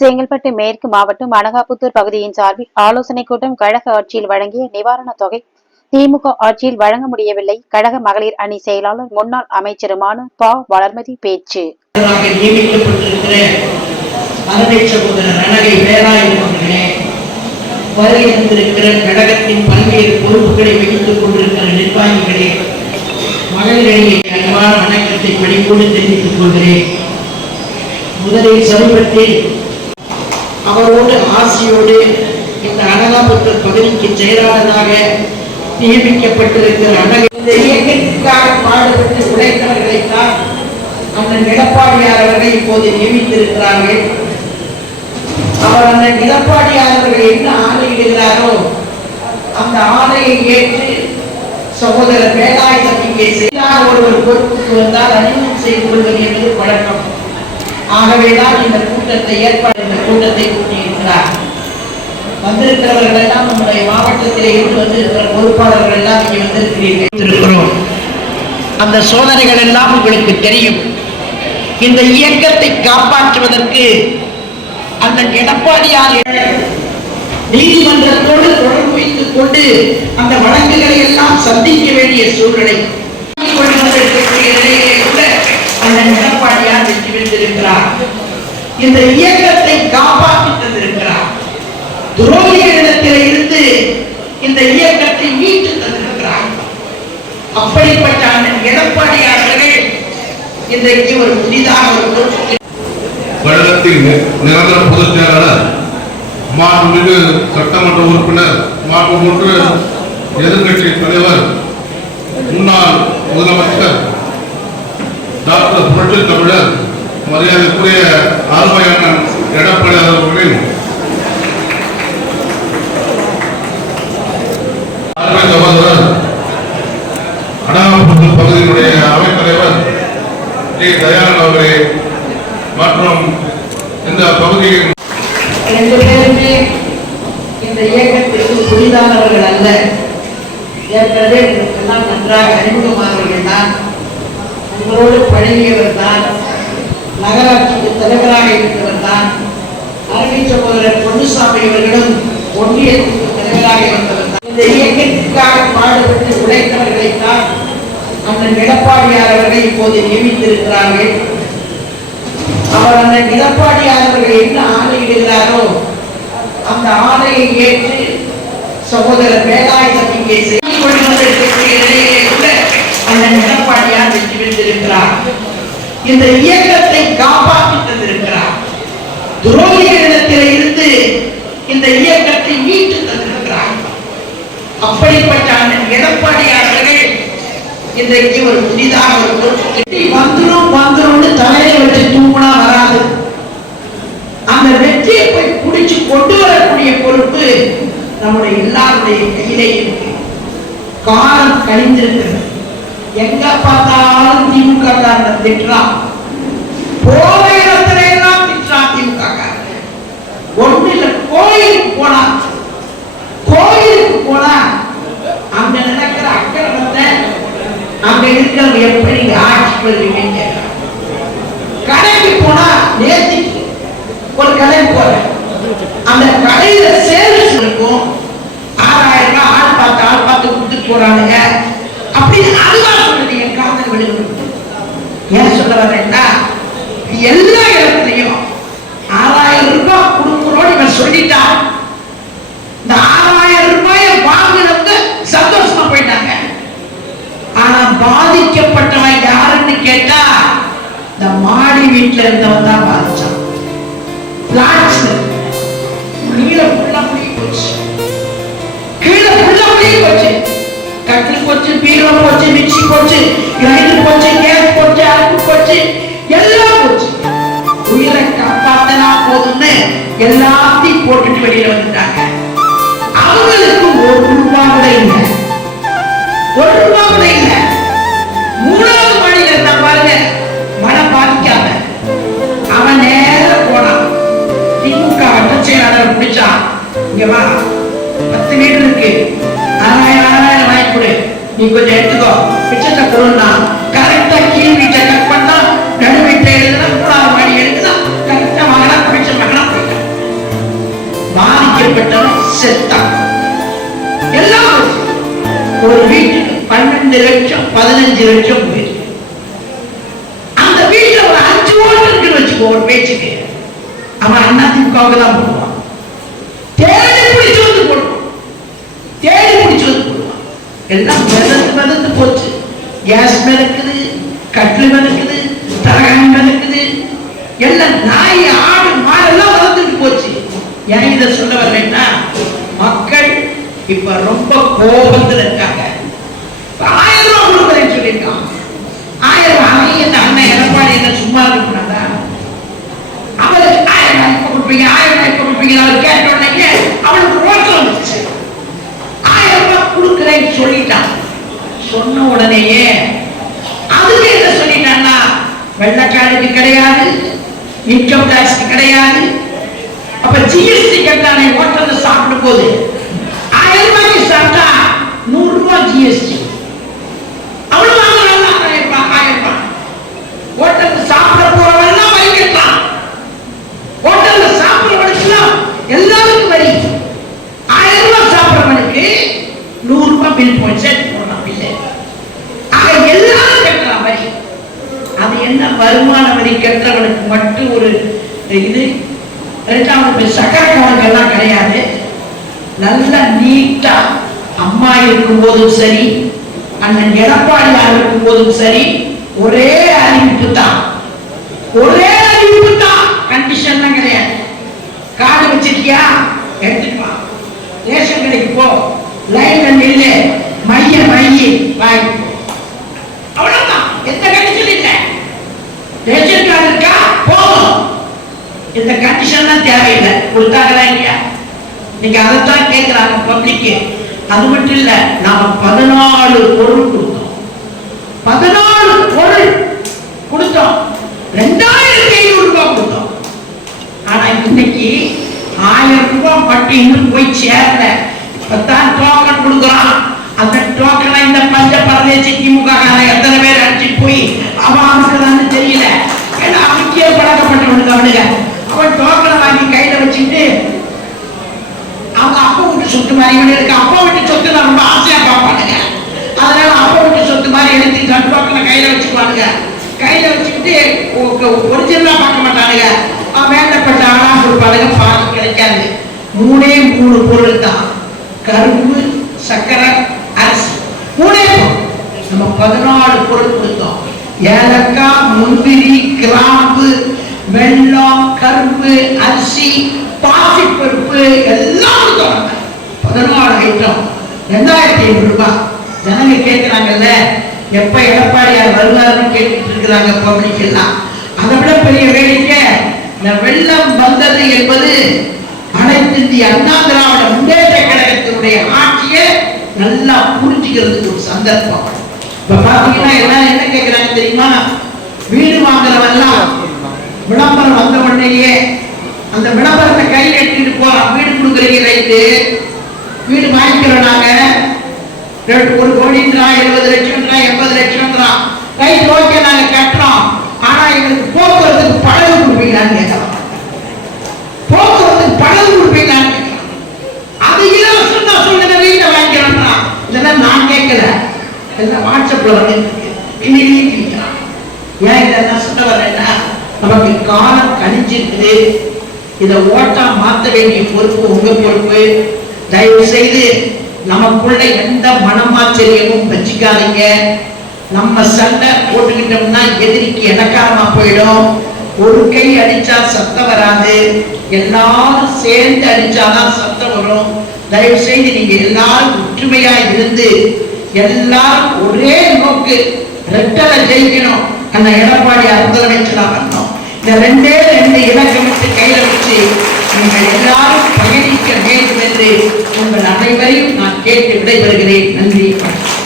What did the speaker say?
செங்கல்பட்டு மேற்கு மாவட்டம் அனகாபுத்தூர் பகுதியின் சார்பில் ஆலோசனைக் கூட்டம் கழக ஆட்சியில் வழங்கிய நிவாரணத் தொகை திமுக ஆட்சியில் வழங்க முடியவில்லை. கழக மகளிர் அணி செயலாளர் முன்னாள் அமைச்சருமான ப. வளர்மதி பேச்சு. தலைவராக நியமிக்கப்பட்டிருக்கிற கழகத்தின் பல்வேறு பொறுப்புகளை வகித்துக் கொண்டிருக்கிற நிர்வாகிகளே மகளிரிடையே அன்பான வணக்கத்தை பணிக்கோடு தெரிவித்துக் கொள்கிறேன். முதலில் சமீபத்தில் அவரோடு ஆசியோடு இந்த அனலாபுத்தர் பகுதிக்கு செயலாளராக நியமிக்கப்பட்டிருக்கிற அனகை பாடுபட்டு உழைத்தவர்களைத்தான் அந்த எடப்பாடியார் இப்போது நியமித்திருக்கிறார்கள். அவர் அந்த எடப்பாடியார் அவர்கள் என்ன ஆணையிடுகிறாரோ அந்த ஆணையை ஏற்று சகோதரர் வேலாயுதம் இங்கே செய்தார். ஒருவர் பொறுப்புக்கு வந்தால் அறிமுகம் செய்து கொள்வது என்பது வழக்கம். ஆகவேதான் இந்த கூட்டத்தை ஏற்பாடு இந்த கூட்டத்தை கூட்டியிருக்கிறார் வந்திருக்கிறவர்கள் எல்லாம் நம்முடைய மாவட்டத்திலே இருந்து வந்திருக்கிற பொறுப்பாளர்கள் எல்லாம் இங்கே வந்திருக்கிறீர்கள். இருக்கிறோம் அந்த சோதனைகள் எல்லாம் உங்களுக்கு தெரியும். இந்த இயக்கத்தை காப்பாற்றுவதற்கு அந்த எடப்பாடியார் நீதிமன்றத்தோடு தொடர்பு வைத்துக் கொண்டு அந்த வழக்குகளை எல்லாம் சந்திக்க வேண்டிய சூழ்நிலை கொண்டு வந்திருக்கக்கூடிய நிலையிலே கூட அந்த எடப்பாடியார் வெற்றி தந்திருக்கிறார் இந்த இயக்கத்தை காப்பாற்றி தந்திருக்கிறார். துரோகிகளிடத்திலே இருந்து இந்த இயக்கத்தை மீட்டு தந்திருக்கிறார். அப்படிப்பட்ட அண்ணன் எடப்பாடியார் அவர்கள் இன்றைக்கு ஒரு புதிதாக ஒரு கழகத்தின் நிரந்தர பொதுச் செயலாளர் மாண்புமிகு சட்டமன்ற உறுப்பினர் மாண்புமிகு எதிர்கட்சி தலைவர் முன்னாள் முதலமைச்சர் டாக்டர் புரட்சி தமிழர் மரியாதைக்குரிய அருமையான எடப்பாடி அவர்களின் அருமை சகோதரர் அடாமபுத்தூர் பகுதியினுடைய அவைத்தலைவர் டி தயானந்த் அவர்களே மற்றும் இந்த பகுதியின் ரெண்டு பேருமே இந்த இயக்கத்திற்கு புதிதானவர்கள் அல்ல. ஏற்கனவே உங்களுக்கெல்லாம் நன்றாக அறிமுகமானவர்கள் தான். உங்களோடு பழகியவர் தான். நகராட்சிக்கு தலைவராக இருந்தவர் தான் அருமை சகோதரர் பொன்னுசாமி அவர்களும் ஒன்றியத்திற்கு தலைவராக இருந்தவர் தான். இந்த இயக்கத்திற்காக பாடுபட்டு உழைத்தவர்களைத்தான் அண்ணன் எடப்பாடியார் அவர்கள் இப்போது நியமித்திருக்கிறார்கள். அவர் அந்த எடப்பாடியார் அவர்கள் என்ன ஆணையிடுகிறாரோ அந்த ஆணையை ஏற்று சகோதரர் வேலாயுதம் இங்கே செய்து கொண்டு கூட அந்த எடப்பாடியார் வெற்றி பெற்றிருக்கிறார். இந்த இயக்கத்தை காப்பாற்றி தந்திருக்கிறார் துரோகிகளிடத்திலே இருந்து இந்த இயக்கத்தை மீட்டு தந்திருக்கிறார் அப்படிப்பட்ட அண்ணன் எடப்பாடியார் அவர்கள் இன்றைக்கு ஒரு புதிதாக இருக்கும் வந்துடும் வந்துரும் தலையை வச்சு தூங்கினா வராது. அந்த வெற்றியை போய் பிடிச்சு கொண்டு வரக்கூடிய பொறுப்பு நம்முடைய எல்லாருடைய கையிலே இருக்கு. காலம் கழிந்திருக்கிறது. எங்க பார்த்தாலும் திமுக காரன் திட்டுறான். போ நீங்க கடைக்கு போனா நேத்தி ஒரு கடைக்கு போறேன். அந்த கடையில சேல்ஸ் இருக்கும். ஆறாயிரம் ரூபாய் ஆள் பார்த்து ஆள் பார்த்து கொடுத்துட்டு போறானுங்க. அப்படின்னு அதுவா சொல்றீங்க என் காதல் விழுந்து ஏன் சொல்ல வரேன் எல்லா இடத்துலயும் ஆறாயிரம் ரூபாய் கொடுக்குறோம் இவன் சொல்லிட்டான் இந்த ஆறாயிரம் ரூபாயை வாங்கினவங்க சந்தோஷமா போயிட்டாங்க ஆனா பாதிக்கப்பட்டவன் யாருன்னு கேட்டா இந்த மாடி வீட்டுல இருந்தவன் தான் பாதிச்சான். பிளாட்ஸ் கீழே ஃபுல்லா முழுகி போச்சு. கீழே ஃபுல்லா முழுகி போச்சு. கட்டில் போச்சு பீரோ போச்சு மிக்சி போச்சு கிரைண்டர் போச்சு கேஸ் போச்சு அடுப்பு போச்சு எல்லாம் போச்சு. உயிரை காப்பாத்தனா போதும்னு எல்லாத்தையும் போட்டுட்டு வெளியில வந்துட்டாங்க. அவங்களுக்கு ஒரு ரூபாய் கூட இல்லை. ஒரு ரூபாய் கூட இல்ல. மூணாவது வேற பிடிச்சா இங்க வா. பத்து மீட்டர் இருக்கு. ஆறாயிரம் ஆறாயிரம் வாங்கி கொடு. நீ கொஞ்சம் எடுத்துக்கோ. பிச்சை கொடுன்னா கரெக்டா கீழ் வீட்டை கட் பண்ணா நடு வீட்டை எழுதுனா மூணாவது மாடி எழுதுனா கரெக்டா வாங்கினா பிடிச்ச மகனா பாதிக்கப்பட்டவன் செத்தான். எல்லாம் ஒரு வீட்டுக்கு பன்னெண்டு லட்சம் பதினஞ்சு லட்சம் வீடு அந்த வீட்டுல ஒரு அஞ்சு ஓட்டு இருக்குன்னு வச்சுக்கோ ஒரு பேச்சுக்கு. அவன் அதிமுகவுக்கு தான் போகும் தேடி பிடிச்சு வந்து போடுவான் தேடி பிடிச்சு வந்து போடுவான் எல்லாம் மிதந்து மிதந்து போச்சு. கேஸ் மிதக்குது கட்டில் மிதக்குது தரகம் மிதக்குது. எல்லாம் நாய் ஆடு மாடெல்லாம் வளர்ந்துட்டு போச்சு. ஏன் இதை சொல்ல வரலைன்னா மக்கள் இப்ப ரொம்ப கோபத்துல இருக்காங்க. இப்ப ஆயிரம் ரூபாய் கொடுக்குறேன்னு சொல்லியிருக்கான். ஆயிரம் ரூபாய் அவன் இந்த அண்ணன் எடப்பாடி என்ன சும்மா இருக்கக்கூடாதா அவருக்கு ஆயிரம் ரூபாய் கொடுப்பீங்க ஆயிரம் ரூபாய் கொடுப்பீங்க அவர் கேட்ட உடனே அவனுக்கு ரோட்டம் வந்துச்சு ஆயிரம் ரூபாய் கொடுக்குறேன்னு சொல்லிட்டான் சொன்ன உடனேயே அதுக்கு என்ன சொல்லிட்டான்னா வெள்ளக்காடுக்கு கிடையாது இன்கம் டாக்ஸ் கிடையாது அப்ப ஜிஎஸ்டி கட்டானே ஹோட்டல்ல சாப்பிடும் போது ஆயிரம் ரூபாய்க்கு சாப்பிட்டா நூறு ரூபாய் ஜிஎஸ்டி அவ்வளவு வாங்கலாம் ஆயிரம் ரூபாய் ஆயிரம் ரூபாய் ஹோட்டல்ல சாப்பிட போறவெல்லாம் வரி கட்டலாம் ஹோட்டல்ல சாப்பிடுறவனுக்குலாம் எல்லாருக்கும் வரி ஆயிரம் ரூபாய் சாப்பிடுறவனுக்கு நூறு ரூபாய் பில் போய் சேர்த்து போடலாம் பில்லு ஆக எல்லாரும் கட்டலாம் வரி அது என்ன வருமான வரி கட்டுறவனுக்கு மட்டும் ஒரு இது ரெண்டாவது சக்கரை கணக்கெல்லாம் கிடையாது. நல்ல நீட்டா அம்மா இருக்கும் போதும் சரி அண்ணன் எடப்பாடியார் இருக்கும் போதும் சரி ஒரே அறிவிப்பு தான் ஒரே அறிவிப்பு தான் கண்டிஷன்லாம் கிடையாது கார்டு வச்சிருக்கியா எடுத்துட்டு வா ரேஷன் கடைக்கு போ லைன்ல நில்லு மைய மைய வாங்கி போ அவ்வளவுதான் எந்த கண்டிஷன் இல்லை ரேஷன் கார்டு இருக்கா போதும் இந்த கண்டிஷன்லாம் தேவையில்லை கொடுத்தாங்களா இல்லையா? நீங்க அதைத்தான் கேட்கிறாங்க பப்ளிக் அது மட்டும் இல்ல நாம பதினாலு பொருள் கொடுத்தோம். பதினாலு பொருள் கொடுத்தோம். ரெண்டாயிரத்தி ஐநூறு ரூபாய் கொடுத்தோம். ஆனா இன்னைக்கு ஆயிரம் ரூபாய் பட்டு இன்னும் போய் சேரல. இப்பதான் டோக்கன் கொடுக்குறான். அந்த டோக்கனை இந்த பஞ்ச பரதேசி திமுக எத்தனை பேர் அடிச்சு போய் அவன் அமுக்குறான்னு தெரியல. ஏன்னா அவனுக்கே பழக்கப்பட்டவனுக்கு அவனுக்கு அவன் டோக்கனை வாங்கி கையில வச்சுட்டு அவங்க அப்பா வீட்டு சொத்து மாதிரி இருக்கு அப்பா வீட்டு சொத்து நான் ரொம்ப ஆசையா பார்ப்பானுங்க அதனால அப்பா வீட்டு சொத்து மாதிரி எடுத்து ரெண்டு பக்கம் கையில வச்சுக்குவானுங்க கையில வச்சுக்கிட்டு ஒரிஜினலா பார்க்க மாட்டானுங்க அவன் வேண்டப்பட்ட ஆளா கொடுப்பானுங்க பால் கிடைக்காது மூணே மூணு பொருள் தான் கரும்பு சக்கரை அரிசி மூணே நம்ம பதினாலு பொருள் கொடுத்தோம் ஏலக்காய் முந்திரி கிராம்பு வெல்லம் கரும்பு அரிசி பாசிப்பருப்பு எல்லாம் கொடுத்தோம் பதினாலு ஐட்டம். ரெண்டாயிரத்தி ஐநூறு ரூபாய். ஜனங்க கேட்கிறாங்கல்ல எப்ப எடப்பாடியார் வருவாருன்னு கேட்டுட்டு இருக்கிறாங்க பப்ளிக் எல்லாம். அதை விட பெரிய வேடிக்கை இந்த வெள்ளம் வந்தது என்பது அனைத்து இந்திய அண்ணா திராவிட முன்னேற்ற கழகத்தினுடைய ஆட்சியை நல்லா புரிஞ்சுக்கிறதுக்கு ஒரு சந்தர்ப்பம். இப்ப பாத்தீங்கன்னா எல்லாரும் என்ன கேட்கிறாங்க தெரியுமா? வீடு வாங்குறவெல்லாம் விளம்பரம் வந்த உடனேயே அந்த விளம்பரத்தை கையில் எடுத்துட்டு போறோம் வீடு கொடுக்குறீங்க ரைட்டு. வீடு வாங்கிக்கிறோம் நாங்க. ரெண்டு ஒரு கோடின்றான் எழுபது லட்சம்ன்றான் எண்பது லட்சம்ன்றான் ரைட் ஓகே நாங்க கட்டுறோம். ஆனா எங்களுக்கு போக்குவரத்துக்கு பழகு கொடுப்பீங்களான்னு கேட்கலாம். போக்குவரத்துக்கு பழகு கொடுப்பீங்களான்னு கேட்கலாம். அது இலவசம் தான் சொல்லுங்க வீட்டை வாங்கிக்கிறோம்னா. இதெல்லாம் நான் கேட்கல. எல்லாம் வாட்ஸ்அப்ல வந்து இன்னைக்கு ஏன் இதெல்லாம் சொல்ல வரேன்னா நமக்கு காலம் கணிச்சிருக்குது இதை ஓட்டா மாத்த வேண்டிய பொறுப்பு உங்க பொறுப்பு. தயவு செய்து நமக்குள்ள எந்த மனமாச்சரியமும் வச்சுக்காதீங்க. நம்ம சண்டை போட்டுக்கிட்டோம்னா எதிரிக்கு இணக்காரமா போயிடும். ஒரு கை அடிச்சா சத்தம் வராது. எல்லாரும் சேர்ந்து அடிச்சாதான் சத்தம் வரும். தயவு செய்து நீங்க எல்லாரும் ஒற்றுமையா இருந்து எல்லாம் ஒரே நோக்கு ரெட்டலை ஜெயிக்கணும். அந்த எடப்பாடி முதலமைச்சரா வரணும் இந்த ரெண்டே ரெண்டு இலக்கமிட்டு கையில வச்சு நீங்கள் எல்லாரும் பயணிக்க வேண்டும் என்று உங்கள் அனைவரையும் நான் கேட்டு விடைபெறுகிறேன். நன்றி. வணக்கம்